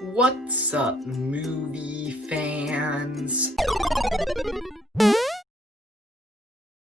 What's up, movie fans?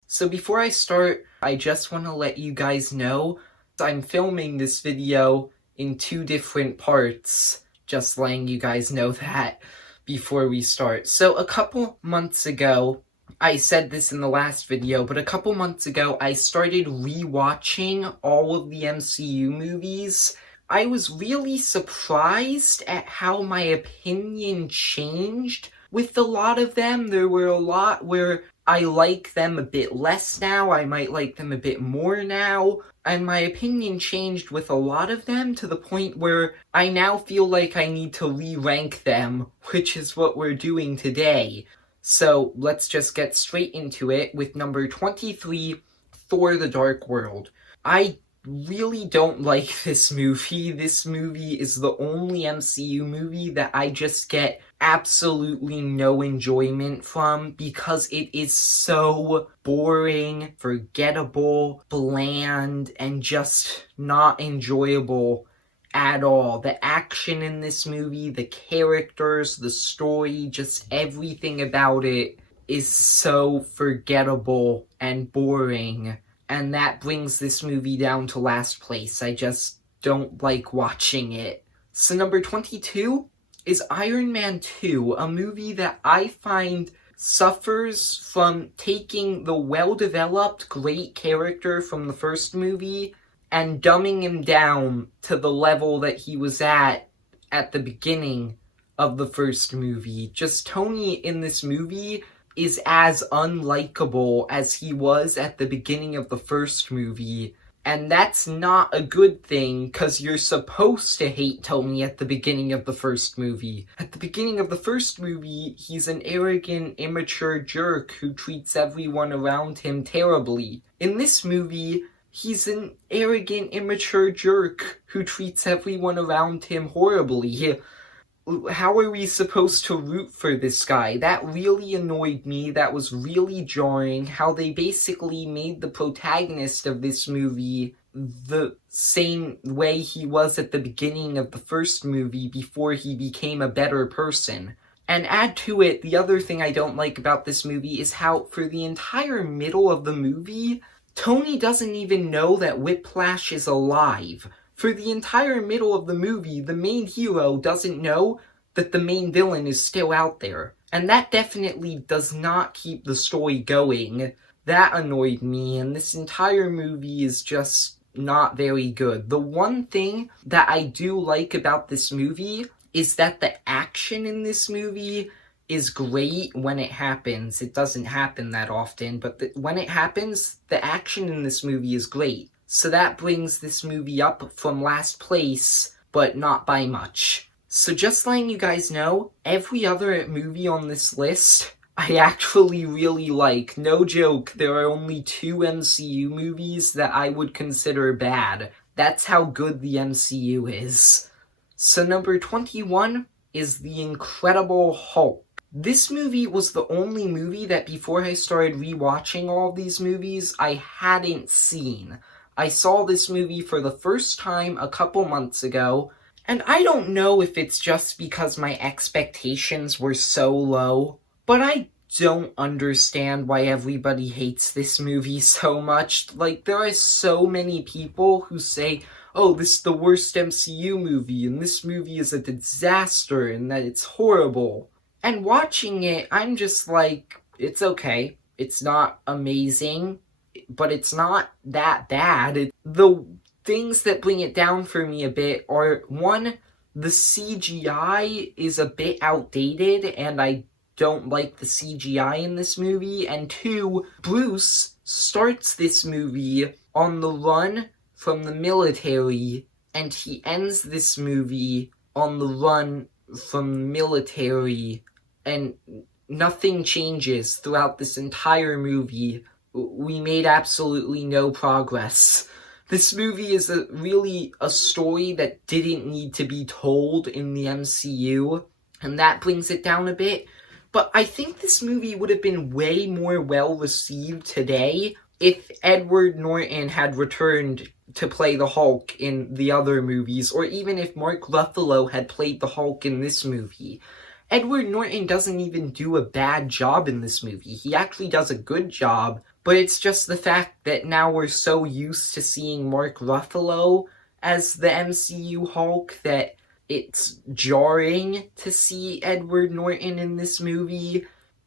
So before I start, I just want to let you guys know I'm filming this video in two different parts. Just letting you guys know that before we start. So a couple months ago, I said this in the last video, but a couple months ago I started rewatching all of the MCU movies. I was really surprised at how my opinion changed with a lot of them. There were a lot where I like them a bit less now, I might like them a bit more now, and my opinion changed with a lot of them to the point where I now feel like I need to re-rank them, which is what we're doing today. So let's just get straight into it with number 23, Thor: The Dark World. I really don't like this movie. This movie is the only MCU movie that I just get absolutely no enjoyment from because it is so boring, forgettable, bland, and just not enjoyable at all. The action in this movie, the characters, the story, just everything about it is so forgettable and boring. And that brings this movie down to last place. I just don't like watching it. So number 22 is Iron Man 2, a movie that I find suffers from taking the well-developed, great character from the first movie and dumbing him down to the level that he was at the beginning of the first movie. Just Tony in this movie is as unlikable as he was at the beginning of the first movie. And that's not a good thing, because you're supposed to hate Tony at the beginning of the first movie. At the beginning of the first movie, he's an arrogant, immature jerk who treats everyone around him terribly. In this movie, he's an arrogant, immature jerk who treats everyone around him horribly. How are we supposed to root for this guy? That really annoyed me. That was really jarring. How they basically made the protagonist of this movie the same way he was at the beginning of the first movie before he became a better person. And add to it, the other thing I don't like about this movie is how for the entire middle of the movie, Tony doesn't even know that Whiplash is alive. For the entire middle of the movie, the main hero doesn't know that the main villain is still out there. And that definitely does not keep the story going. That annoyed me, and this entire movie is just not very good. The one thing that I do like about this movie is that the action in this movie is great when it happens. It doesn't happen that often, but when it happens, the action in this movie is great. So that brings this movie up from last place, but not by much. So just letting you guys know, every other movie on this list, I actually really like. No joke, there are only 2 MCU movies that I would consider bad. That's how good the MCU is. So number 21 is The Incredible Hulk. This movie was the only movie that before I started rewatching all of these movies, I hadn't seen. I saw this movie for the first time a couple months ago, and I don't know if it's just because my expectations were so low, but I don't understand why everybody hates this movie so much. Like, there are so many people who say, oh, this is the worst MCU movie, and this movie is a disaster, and that it's horrible. And watching it, I'm just like, it's okay. It's not amazing, but it's not that bad. The things that bring it down for me a bit are, one, the CGI is a bit outdated, and I don't like the CGI in this movie, and 2, Bruce starts this movie on the run from the military, and he ends this movie on the run from the military, and nothing changes throughout this entire movie. We made absolutely no progress. This movie is really a story that didn't need to be told in the MCU, and that brings it down a bit. But I think this movie would have been way more well received today if Edward Norton had returned to play the Hulk in the other movies, or even if Mark Ruffalo had played the Hulk in this movie. Edward Norton doesn't even do a bad job in this movie. He actually does a good job, but it's just the fact that now we're so used to seeing Mark Ruffalo as the MCU Hulk that it's jarring to see Edward Norton in this movie.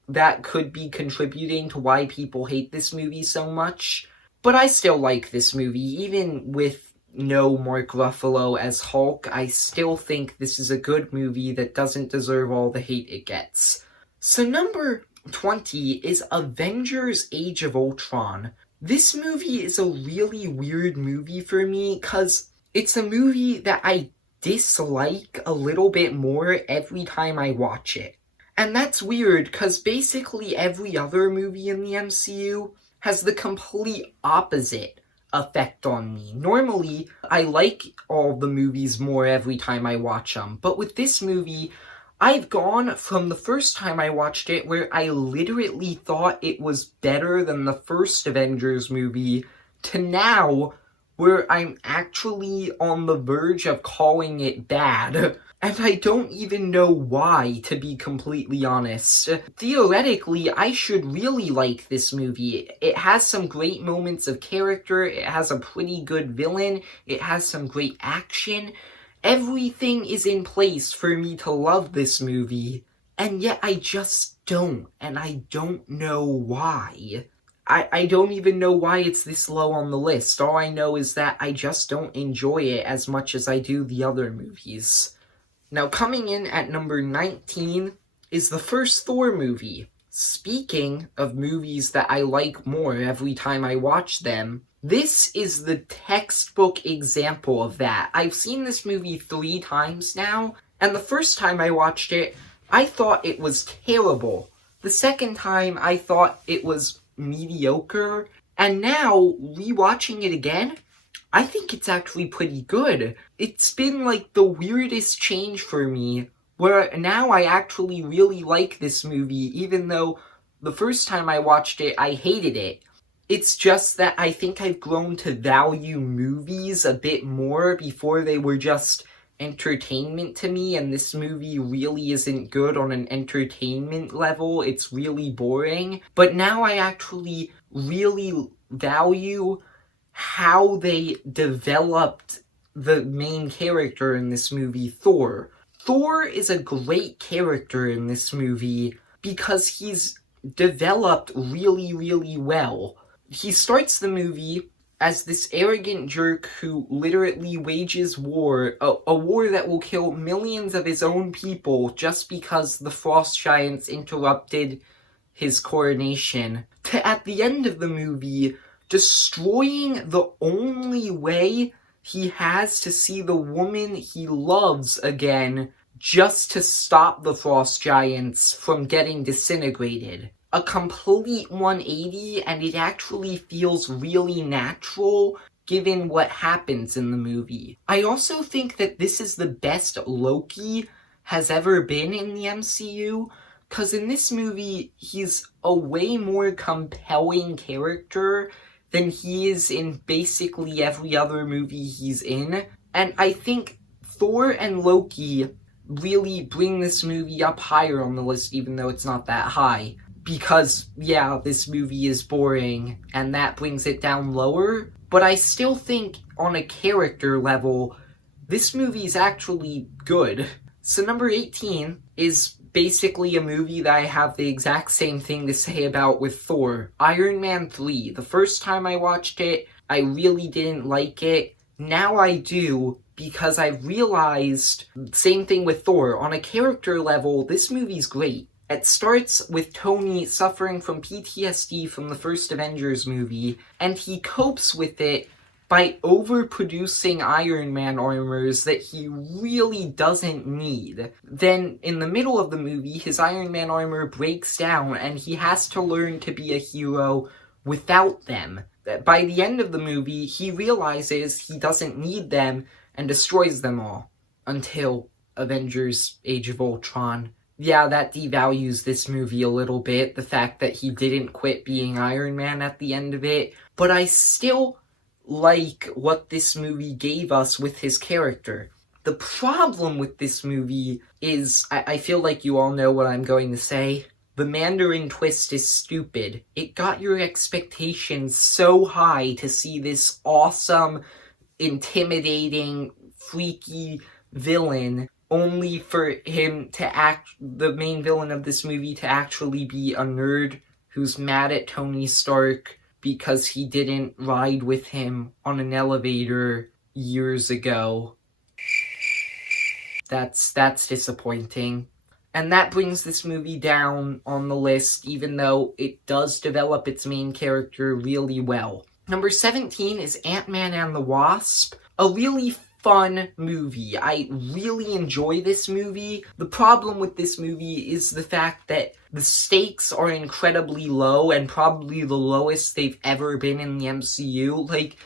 That could be contributing to why people hate this movie so much. But I still like this movie, even with no Mark Ruffalo as Hulk. I still think this is a good movie that doesn't deserve all the hate it gets. So number 20 is Avengers Age of Ultron. This movie is a really weird movie for me, because it's a movie that I dislike a little bit more every time I watch it. And that's weird, because basically every other movie in the MCU has the complete opposite effect on me. Normally, I like all the movies more every time I watch them, but with this movie, I've gone from the first time I watched it, where I literally thought it was better than the first Avengers movie, to now, where I'm actually on the verge of calling it bad. And I don't even know why, to be completely honest. Theoretically, I should really like this movie. It has some great moments of character, it has a pretty good villain, it has some great action. Everything is in place for me to love this movie, and yet I just don't, and I don't know why. I don't even know why it's this low on the list. All I know is that I just don't enjoy it as much as I do the other movies. Now, coming in at number 19 is the first Thor movie. Speaking of movies that I like more every time I watch them, this is the textbook example of that. I've seen this movie 3 times now, and the first time I watched it, I thought it was terrible. The second time, I thought it was mediocre, and now, rewatching it again, I think it's actually pretty good. It's been like the weirdest change for me, where now I actually really like this movie, even though the first time I watched it, I hated it. It's just that I think I've grown to value movies a bit more. Before they were just entertainment to me, and this movie really isn't good on an entertainment level. It's really boring. But now I actually really value how they developed the main character in this movie, Thor. Thor is a great character in this movie because he's developed really, really well. He starts the movie as this arrogant jerk who literally wages war, a war that will kill millions of his own people just because the Frost Giants interrupted his coronation, to at the end of the movie destroying the only way he has to see the woman he loves again, just to stop the Frost Giants from getting disintegrated. A complete 180, and it actually feels really natural given what happens in the movie. I also think that this is the best Loki has ever been in the MCU, because in this movie, he's a way more compelling character than he is in basically every other movie he's in. And I think Thor and Loki really bring this movie up higher on the list, even though it's not that high. Because, yeah, this movie is boring, and that brings it down lower. But I still think, on a character level, this movie is actually good. So number 18 is basically a movie that I have the exact same thing to say about with Thor. Iron Man 3. The first time I watched it, I really didn't like it. Now I do, because I've realized, same thing with Thor, on a character level, this movie's great. It starts with Tony suffering from PTSD from the first Avengers movie, and he copes with it by overproducing Iron Man armors that he really doesn't need. Then, in the middle of the movie, his Iron Man armor breaks down, and he has to learn to be a hero without them. By the end of the movie, he realizes he doesn't need them, and destroys them all. Until Avengers Age of Ultron. Yeah, that devalues this movie a little bit, the fact that he didn't quit being Iron Man at the end of it, but I still like what this movie gave us with his character. The problem with this movie is, I feel like you all know what I'm going to say. The Mandarin twist is stupid. It got your expectations so high to see this awesome, intimidating, freaky villain, only for him to the main villain of this movie to actually be a nerd who's mad at Tony Stark because he didn't ride with him on an elevator years ago. That's disappointing. And that brings this movie down on the list, even though it does develop its main character really well. Number 17 is Ant-Man and the Wasp. A really fun movie. I really enjoy this movie. The problem with this movie is the fact that the stakes are incredibly low and probably the lowest they've ever been in the MCU. Like,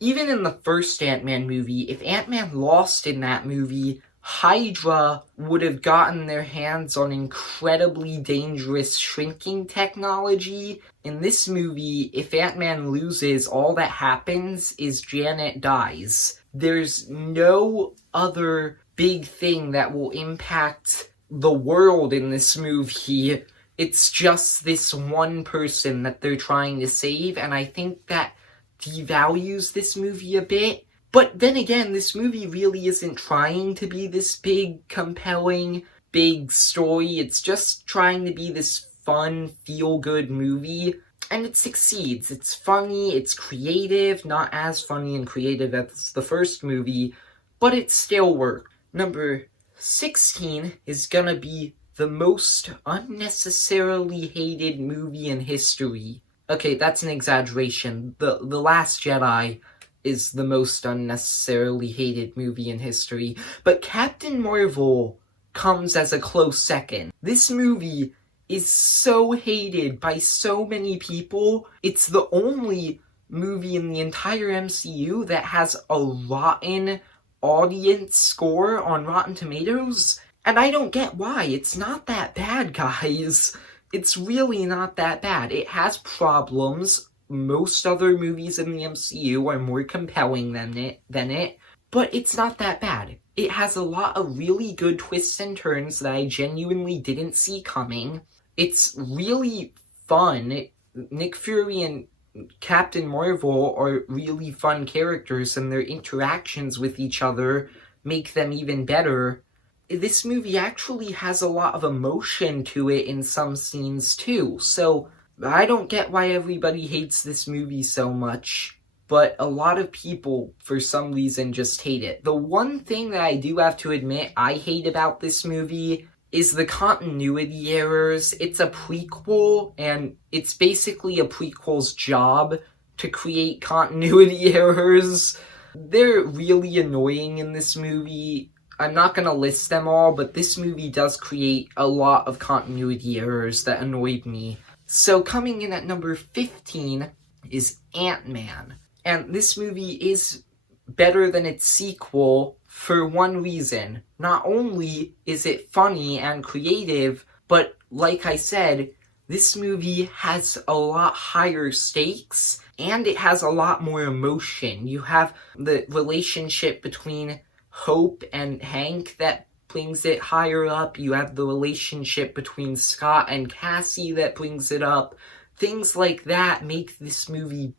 even in the first Ant-Man movie, if Ant-Man lost in that movie, Hydra would have gotten their hands on incredibly dangerous shrinking technology. In this movie, if Ant-Man loses, all that happens is Janet dies. There's no other big thing that will impact the world in this movie. It's just this one person that they're trying to save, and I think that devalues this movie a bit. But then again, this movie really isn't trying to be this big, compelling, big story. It's just trying to be this fun, feel-good movie. And it succeeds. It's funny, it's creative, not as funny and creative as the first movie, but it still works. Number 16 is gonna be the most unnecessarily hated movie in history. Okay, that's an exaggeration. The Last Jedi is the most unnecessarily hated movie in history, but Captain Marvel comes as a close second. This movie is so hated by so many people. It's the only movie in the entire MCU that has a rotten audience score on Rotten Tomatoes, and I don't get why. It's not that bad, guys. It's really not that bad. It has problems. Most other movies in the MCU are more compelling than it, but it's not that bad. It has a lot of really good twists and turns that I genuinely didn't see coming. It's really fun. Nick Fury and Captain Marvel are really fun characters, and their interactions with each other make them even better. This movie actually has a lot of emotion to it in some scenes too, so I don't get why everybody hates this movie so much, but a lot of people, for some reason, just hate it. The one thing that I do have to admit I hate about this movie is the continuity errors. It's a prequel, and it's basically a prequel's job to create continuity errors. They're really annoying in this movie. I'm not gonna list them all, but this movie does create a lot of continuity errors that annoyed me. So coming in at number 15 is Ant-Man. And this movie is better than its sequel for one reason. Not only is it funny and creative, but like I said, this movie has a lot higher stakes, and it has a lot more emotion. You have the relationship between Hope and Hank that brings it higher up. You have the relationship between Scott and Cassie that brings it up. Things like that make this movie,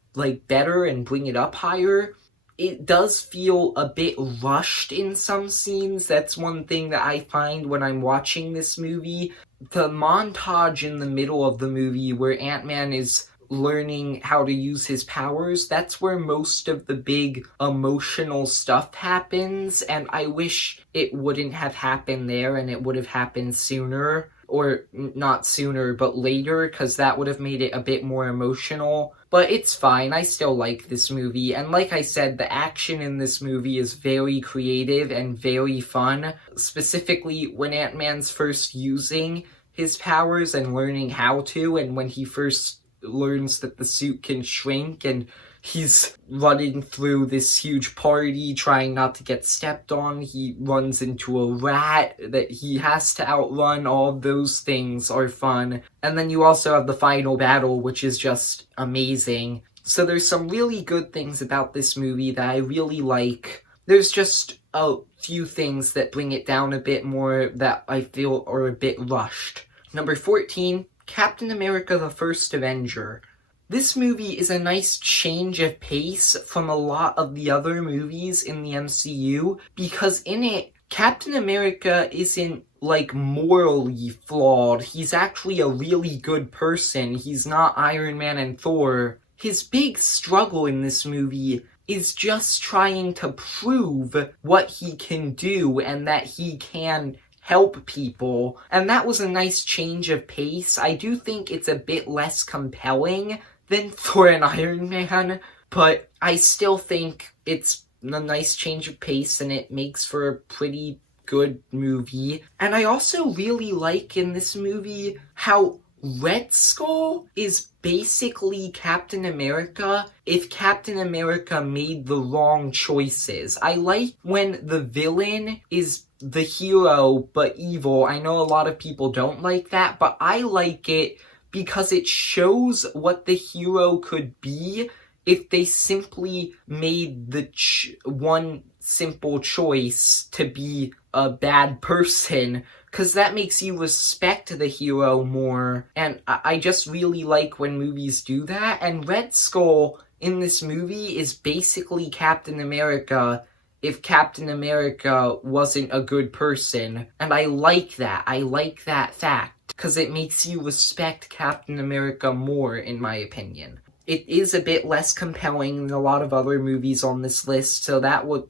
better and bring it up higher. It does feel a bit rushed in some scenes. That's one thing that I find when I'm watching this movie. The montage in the middle of the movie where Ant-Man is learning how to use his powers, that's where most of the big emotional stuff happens, and I wish it wouldn't have happened there and it would have happened sooner, or not sooner, but later, because that would have made it a bit more emotional. But it's fine, I still like this movie, and like I said, the action in this movie is very creative and very fun, specifically when Ant-Man's first using his powers and learning how to, and when he first learns that the suit can shrink, and he's running through this huge party trying not to get stepped on. He runs into a rat that he has to outrun. All of those things are fun. And then you also have the final battle, which is just amazing. So there's some really good things about this movie that I really like. There's just a few things that bring it down a bit more that I feel are a bit rushed. Number 14, Captain America: The First Avenger. This movie is a nice change of pace from a lot of the other movies in the MCU, because in it, Captain America isn't, like, morally flawed. He's actually a really good person. He's not Iron Man and Thor. His big struggle in this movie is just trying to prove what he can do and that he can help people. And that was a nice change of pace. I do think it's a bit less compelling than Thor and Iron Man, but I still think it's a nice change of pace and it makes for a pretty good movie. And I also really like in this movie how Red Skull is basically Captain America if Captain America made the wrong choices. I like when the villain is the hero but evil. I know a lot of people don't like that, but I like it because it shows what the hero could be if they simply made the one simple choice to be a bad person, because that makes you respect the hero more, and I just really like when movies do that, and Red Skull in this movie is basically Captain America if Captain America wasn't a good person, and I like that fact, because it makes you respect Captain America more, in my opinion. It is a bit less compelling than a lot of other movies on this list, so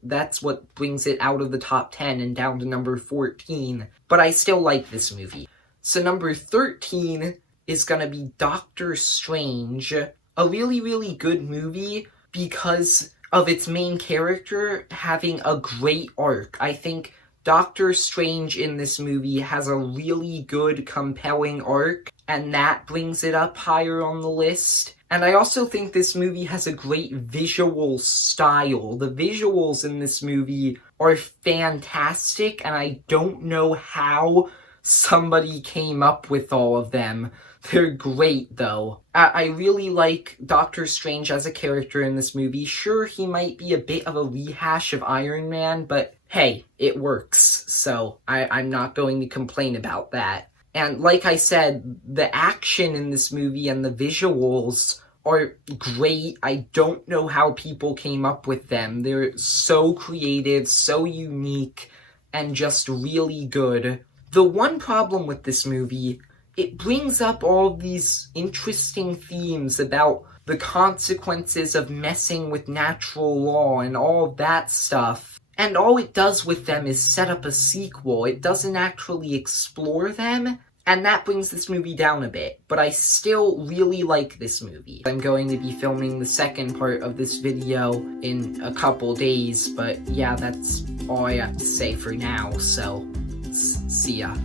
that's what brings it out of the top 10 and down to number 14. But I still like this movie. So number 13 is gonna be Doctor Strange. A really, really good movie because of its main character having a great arc. I think Doctor Strange in this movie has a really good, compelling arc, and that brings it up higher on the list. And I also think this movie has a great visual style. The visuals in this movie are fantastic, and I don't know how somebody came up with all of them. They're great, though. I really like Doctor Strange as a character in this movie. Sure, he might be a bit of a rehash of Iron Man, but hey, it works, so I'm not going to complain about that. And like I said, the action in this movie and the visuals are great. I don't know how people came up with them. They're so creative, so unique, and just really good. The one problem with this movie, it brings up all these interesting themes about the consequences of messing with natural law and all that stuff. And all it does with them is set up a sequel. It doesn't actually explore them, and that brings this movie down a bit. But I still really like this movie. I'm going to be filming the second part of this video in a couple days, but yeah, that's all I have to say for now, so see ya.